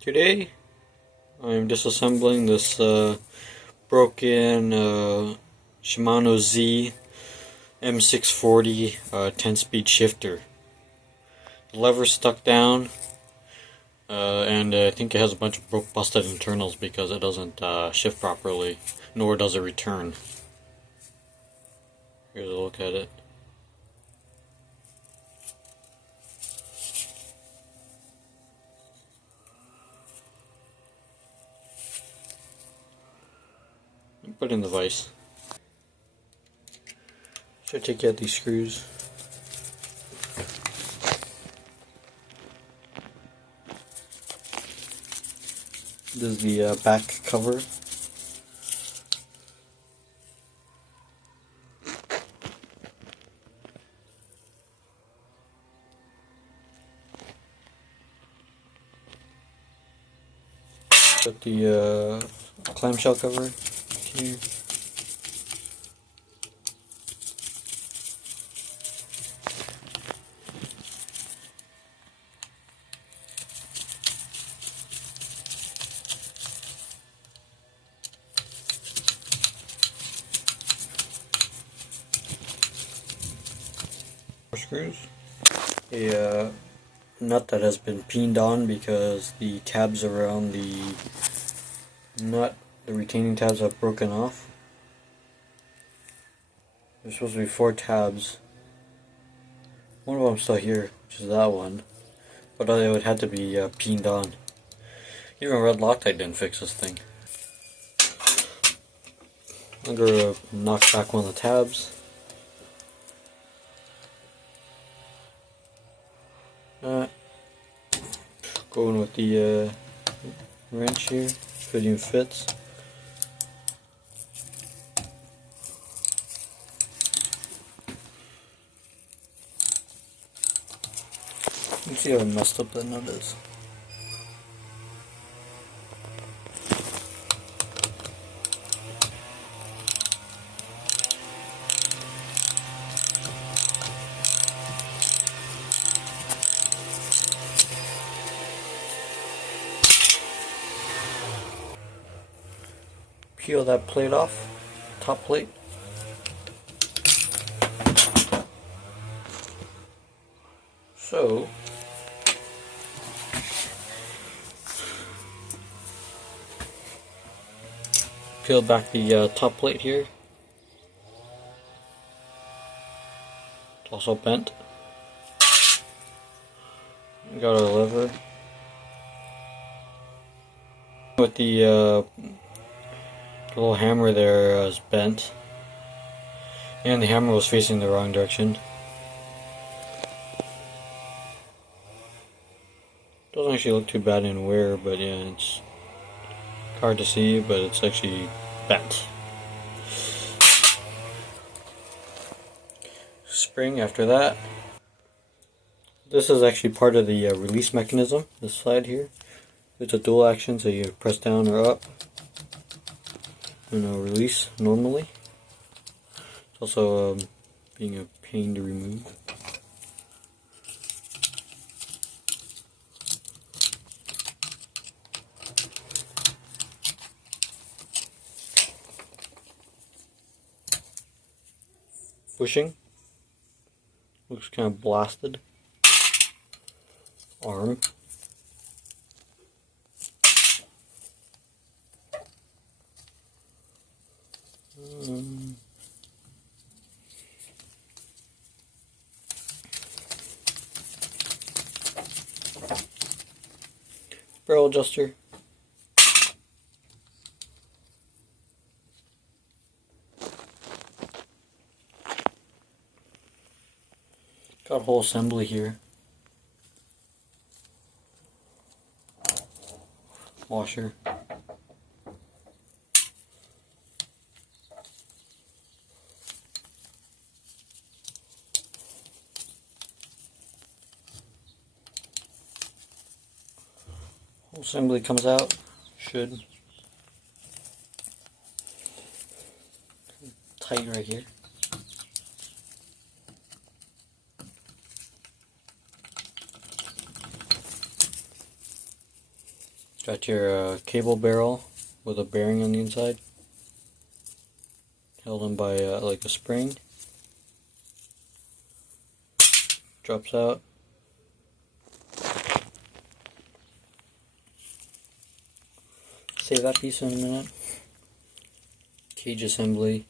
Today I'm disassembling this broken Shimano Z M640 10-speed shifter. The lever's stuck down and I think it has a bunch of busted internals because it doesn't shift properly, nor does it return. Here's a look at it. Put in the vise. Should take out these screws. This is the back cover. Got the clamshell cover here. Screws. A nut that has been peened on because the tabs around the nut, the retaining tabs, have broken off. There's supposed to be 4 tabs. One of them still here, which is that one, but it would have to be peened on. Even red Loctite didn't fix this thing. I'm gonna knock back one of the tabs. Going with the wrench here, fitting fits. You can see how messed up that nut is. Peel that plate off, top plate. So, peel back the top plate here. It's also bent. We got our lever. With the little hammer there is bent, and the hammer was facing the wrong direction. Doesn't actually look too bad in wear, but yeah, it's hard to see, but it's actually bent. Spring after that. This is actually part of the release mechanism, this side here. It's a dual action, so you press down or up and release normally. It's also being a pain to remove. Bushing. Looks kind of blasted. Arm. Barrel adjuster. Got a whole assembly here. Washer. Whole assembly comes out. Should. Tight right here. Got your cable barrel with a bearing on the inside, held in by like a spring. Drops out. Save that piece in a minute. Cage assembly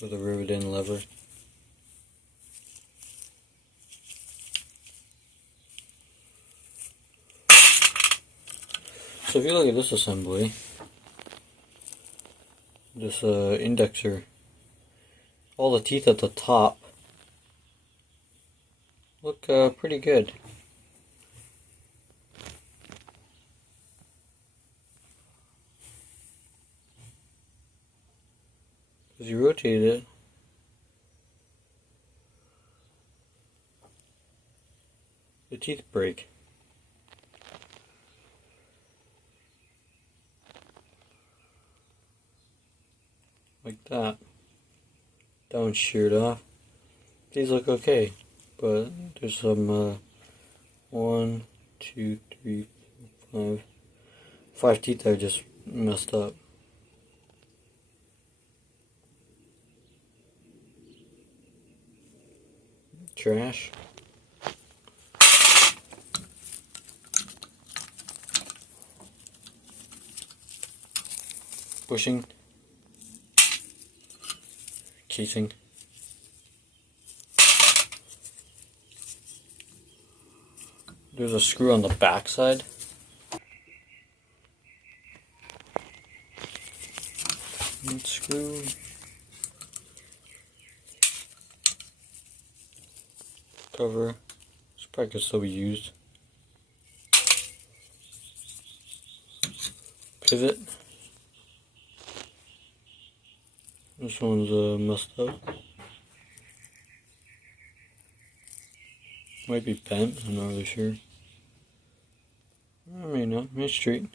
with a rivet-in lever. So if you look at this assembly, this indexer, all the teeth at the top look pretty good. As you rotate it, the teeth break. Like that. That one's sheared off. These look okay, but there's some 1, 2, 3, 4, 5 teeth that are just messed up. Trash. Bushing. Casing. There's a screw on the back side. And screw. Cover. This probably could still be used. Pivot. This one's messed up. Might be bent, I'm not really sure. I mean, not. It's straight.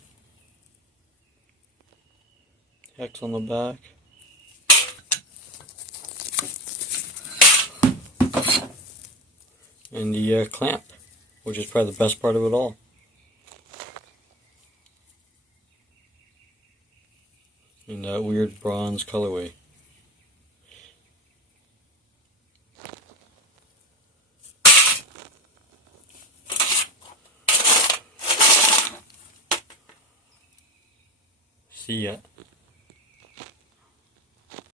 Hex on the back. And the clamp, which is probably the best part of it all. In that weird bronze colorway. See ya.